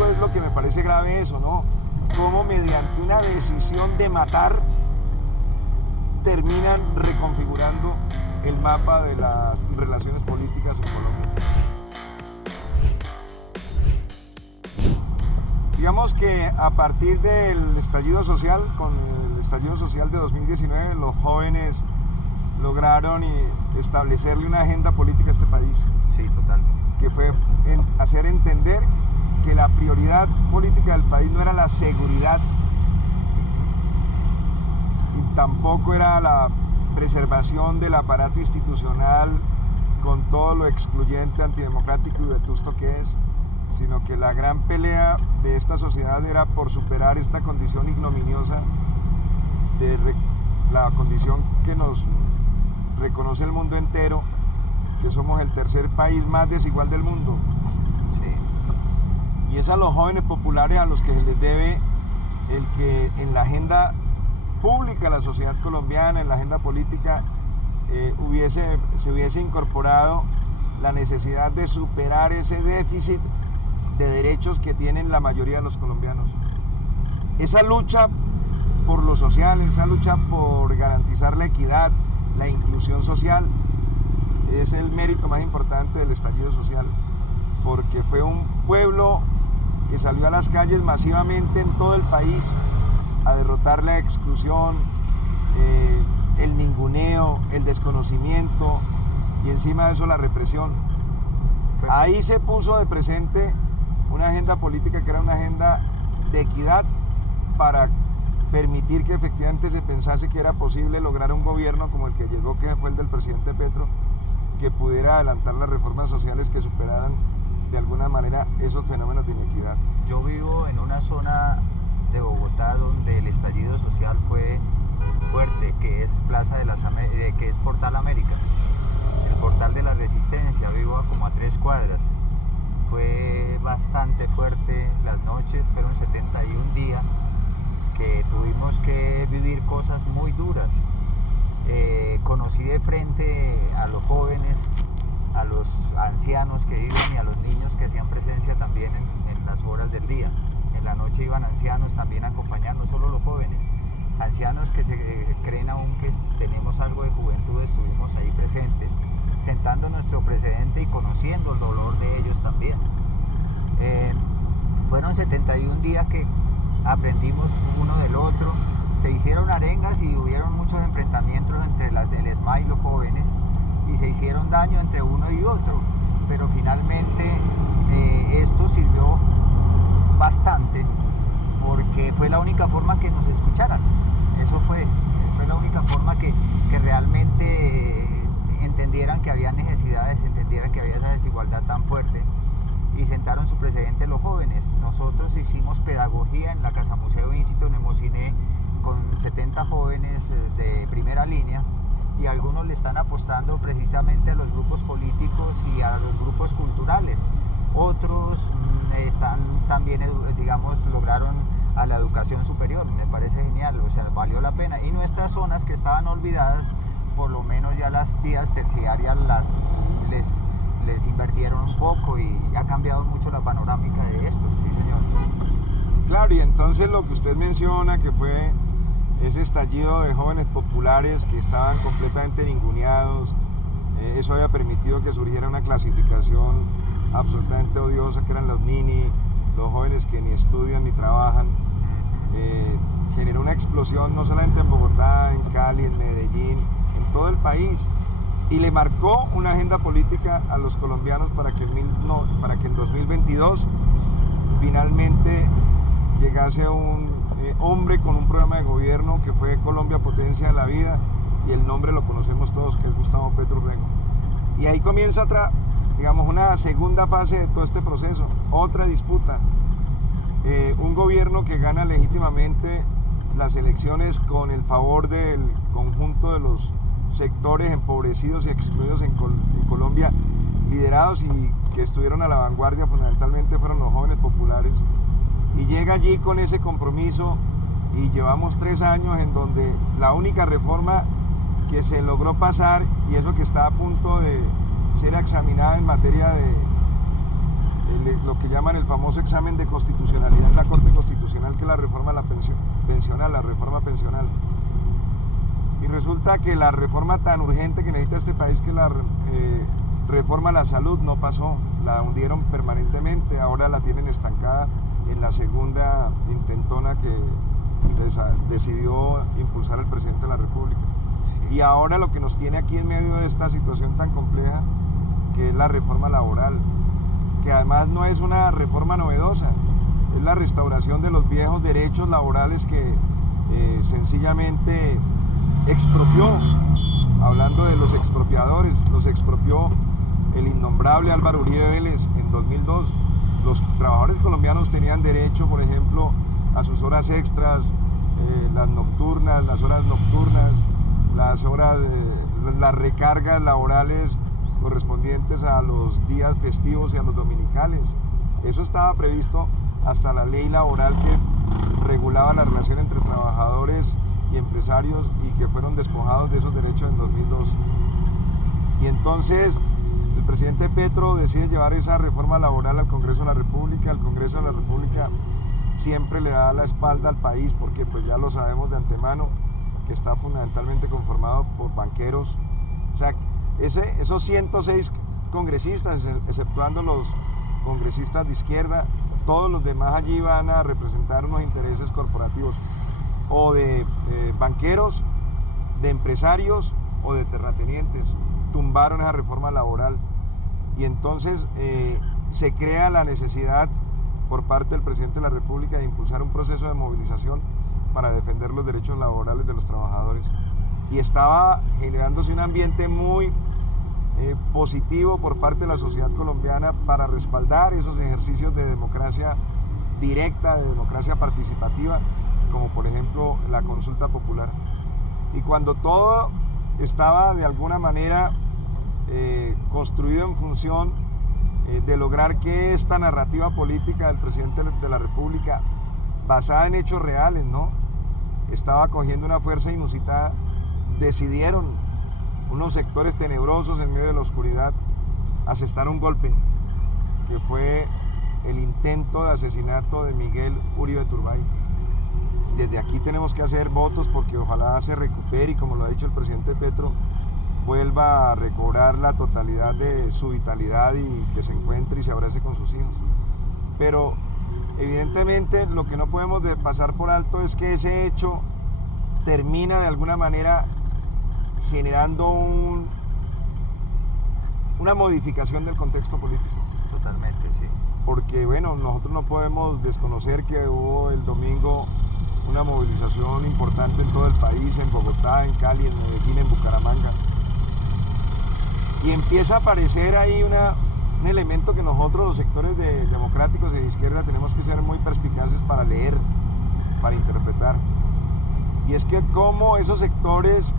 poco es lo que me parece grave eso, ¿no? Cómo mediante una decisión de matar terminan reconfigurando el mapa de las relaciones políticas en Colombia. Digamos que a partir del estallido social, con el estallido social de 2019, los jóvenes lograron establecerle una agenda política a este país. Sí, total. Que fue hacer entender que la prioridad política del país no era la seguridad y tampoco era la preservación del aparato institucional con todo lo excluyente, antidemocrático y vetusto que es, sino que la gran pelea de esta sociedad era por superar esta condición ignominiosa, de la condición que nos reconoce el mundo entero, que somos el tercer país más desigual del mundo. Sí. Y es a los jóvenes populares a los que se les debe el que en la agenda pública de la sociedad colombiana, en la agenda política, se hubiese incorporado la necesidad de superar ese déficit de derechos que tienen la mayoría de los colombianos. Esa lucha por lo social, esa lucha por garantizar la equidad, la inclusión social, es el mérito más importante del estallido social, porque fue un pueblo que salió a las calles masivamente en todo el país a derrotar la exclusión, el ninguneo, el desconocimiento y encima de eso la represión. Ahí se puso de presente una agenda política que era una agenda de equidad para permitir que efectivamente se pensase que era posible lograr un gobierno como el que llegó, que fue el del presidente Petro, que pudiera adelantar las reformas sociales que superaran de alguna manera esos fenómenos de inequidad. Yo vivo en una zona de Bogotá donde el estallido social fue fuerte, que es que es Portal Américas, el portal de la Resistencia. Vivo como a 3 cuadras. Fue bastante fuerte las noches, fueron 71 días que tuvimos que vivir cosas muy duras. Conocí de frente a los jóvenes, a los ancianos que viven y a los niños que hacían presencia también en las horas del día. En la noche iban ancianos también a acompañar, no solo los jóvenes. Ancianos que se creen aún que tenemos algo de juventud, estuvimos ahí presentes, sentando nuestro precedente y conociendo el dolor de ellos también. Fueron 71 días que aprendimos uno del otro, se hicieron arengas y hubieron muchos enfrentamientos entre el ESMAD y los jóvenes y se hicieron daño entre uno y otro, pero finalmente esto sirvió bastante porque fue la única forma que nos escucharan. Eso fue la única forma que realmente entendieran que había necesidades, entendieran que había esa desigualdad tan fuerte y sentaron su precedente los jóvenes. Nosotros hicimos pedagogía en la Casa Museo Íncito, en Hemociné, con 70 jóvenes de primera línea, y algunos le están apostando precisamente a los grupos políticos y a los grupos culturales. Otros están también, lograron a la educación superior. Me parece genial, o sea, valió la pena. Y nuestras zonas que estaban olvidadas, por lo menos ya las vías terciarias les invirtieron un poco y ha cambiado mucho la panorámica de esto, sí señor. Claro, y entonces lo que usted menciona, que fue ese estallido de jóvenes populares que estaban completamente ninguneados, eso había permitido que surgiera una clasificación absolutamente odiosa, que eran los nini, los jóvenes que ni estudian ni trabajan. Generó una explosión no solamente en Bogotá, en Cali, en Medellín, en todo el país, y le marcó una agenda política a los colombianos para que en 2022 finalmente llegase un hombre con un programa de gobierno que fue Colombia Potencia de la Vida, y el nombre lo conocemos todos, que es Gustavo Petro Urrego. Y ahí comienza una segunda fase de todo este proceso, otra disputa. Un gobierno que gana legítimamente las elecciones con el favor del conjunto de los sectores empobrecidos y excluidos en Colombia, liderados y que estuvieron a la vanguardia fundamentalmente fueron los jóvenes populares, y llega allí con ese compromiso, y llevamos 3 años en donde la única reforma que se logró pasar, y eso que está a punto de ser examinada en materia lo que llaman el famoso examen de constitucionalidad en la Corte Constitucional, que es la reforma a la pensional, la reforma pensional. Y resulta que la reforma tan urgente que necesita este país, que la reforma a la salud, no pasó, la hundieron permanentemente, ahora la tienen estancada en la segunda intentona que decidió impulsar el presidente de la República. Y ahora lo que nos tiene aquí en medio de esta situación tan compleja, que es la reforma laboral, que además no es una reforma novedosa, es la restauración de los viejos derechos laborales que sencillamente expropió, hablando de los expropiadores, los expropió el innombrable Álvaro Uribe Vélez en 2002. Los trabajadores colombianos tenían derecho, por ejemplo, a sus horas extras, las nocturnas, las horas nocturnas, las recargas laborales correspondientes a los días festivos y a los dominicales. Eso estaba previsto hasta la ley laboral que regulaba la relación entre trabajadores y empresarios y que fueron despojados de esos derechos en 2002. Y entonces el presidente Petro decide llevar esa reforma laboral al Congreso de la República. El Congreso de la República siempre le da la espalda al país porque pues ya lo sabemos de antemano que está fundamentalmente conformado por banqueros. O sea, esos 106 congresistas, exceptuando los congresistas de izquierda, todos los demás allí van a representar unos intereses corporativos o de banqueros, de empresarios o de terratenientes. Tumbaron esa reforma laboral y entonces se crea la necesidad por parte del presidente de la República de impulsar un proceso de movilización para defender los derechos laborales de los trabajadores. Y estaba generándose un ambiente muy positivo por parte de la sociedad colombiana para respaldar esos ejercicios de democracia directa, de democracia participativa, como por ejemplo la consulta popular. Y cuando todo estaba de alguna manera construido en función de lograr que esta narrativa política del presidente de la República, basada en hechos reales, ¿no?, estaba cogiendo una fuerza inusitada, decidieron unos sectores tenebrosos en medio de la oscuridad asestar un golpe, que fue el intento de asesinato de Miguel Uribe Turbay. Desde aquí tenemos que hacer votos porque ojalá se recupere y, como lo ha dicho el presidente Petro, vuelva a recobrar la totalidad de su vitalidad y que se encuentre y se abrace con sus hijos. Pero evidentemente lo que no podemos pasar por alto es que ese hecho termina de alguna manera generando una modificación del contexto político. Totalmente, sí. Porque bueno, nosotros no podemos desconocer que hubo el domingo una movilización importante en todo el país, en Bogotá, en Cali, en Medellín, en Bucaramanga. Y empieza a aparecer ahí un elemento que nosotros, los sectores democráticos y de izquierda, tenemos que ser muy perspicaces para leer, para interpretar. Y es que como esos sectores,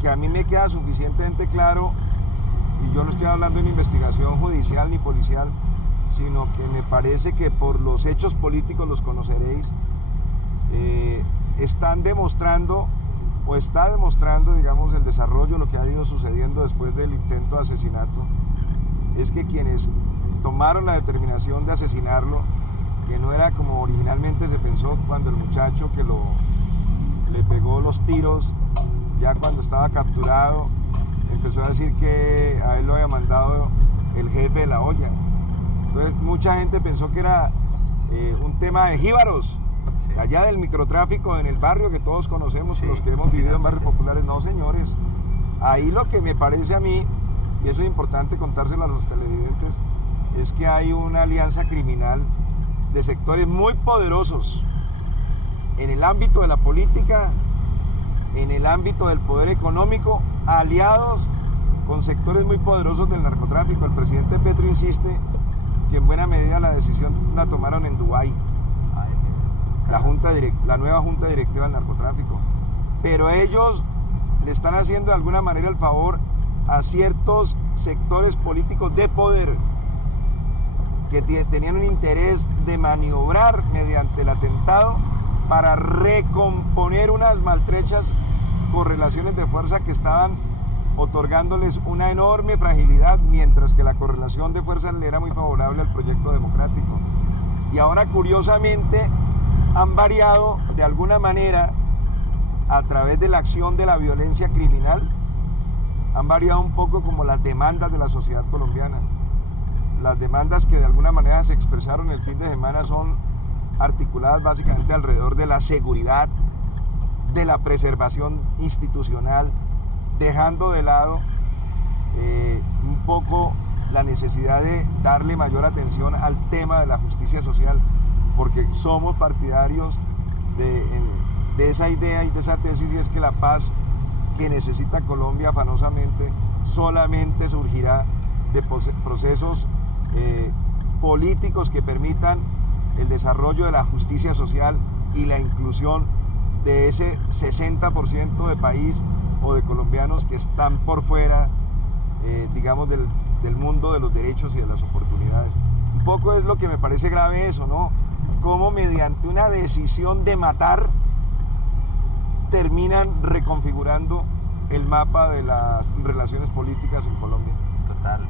que a mí me queda suficientemente claro, y yo no estoy hablando de una investigación judicial ni policial, sino que me parece que por los hechos políticos los conoceréis, están demostrando o está demostrando, digamos, el desarrollo, lo que ha ido sucediendo después del intento de asesinato, es que quienes tomaron la determinación de asesinarlo, que no era como originalmente se pensó cuando el muchacho que le pegó los tiros, ya cuando estaba capturado, empezó a decir que a él lo había mandado el jefe de la olla. Entonces mucha gente pensó que era un tema de jíbaros, sí, allá del microtráfico en el barrio que todos conocemos, sí, los que hemos vivido en barrios populares. No, señores, ahí lo que me parece a mí, y eso es importante contárselo a los televidentes, es que hay una alianza criminal de sectores muy poderosos en el ámbito de la política, en el ámbito del poder económico, aliados con sectores muy poderosos del narcotráfico. El presidente Petro insiste que en buena medida la decisión la tomaron en Dubái, la nueva junta directiva del narcotráfico. Pero ellos le están haciendo de alguna manera el favor a ciertos sectores políticos de poder que tenían un interés de maniobrar mediante el atentado para recomponer unas maltrechas correlaciones de fuerza que estaban otorgándoles una enorme fragilidad, mientras que la correlación de fuerzas le era muy favorable al proyecto democrático. Y ahora, curiosamente, han variado de alguna manera a través de la acción de la violencia criminal, han variado un poco como las demandas de la sociedad colombiana. Las demandas que de alguna manera se expresaron el fin de semana son articuladas básicamente alrededor de la seguridad, de la preservación institucional, dejando de lado un poco la necesidad de darle mayor atención al tema de la justicia social, porque somos partidarios de esa idea y de esa tesis, y es que la paz que necesita Colombia afanosamente solamente surgirá de procesos políticos que permitan el desarrollo de la justicia social y la inclusión de ese 60% de país o de colombianos que están por fuera, digamos, del mundo de los derechos y de las oportunidades. Un poco es lo que me parece grave eso, ¿no? Cómo mediante una decisión de matar terminan reconfigurando el mapa de las relaciones políticas en Colombia. Total.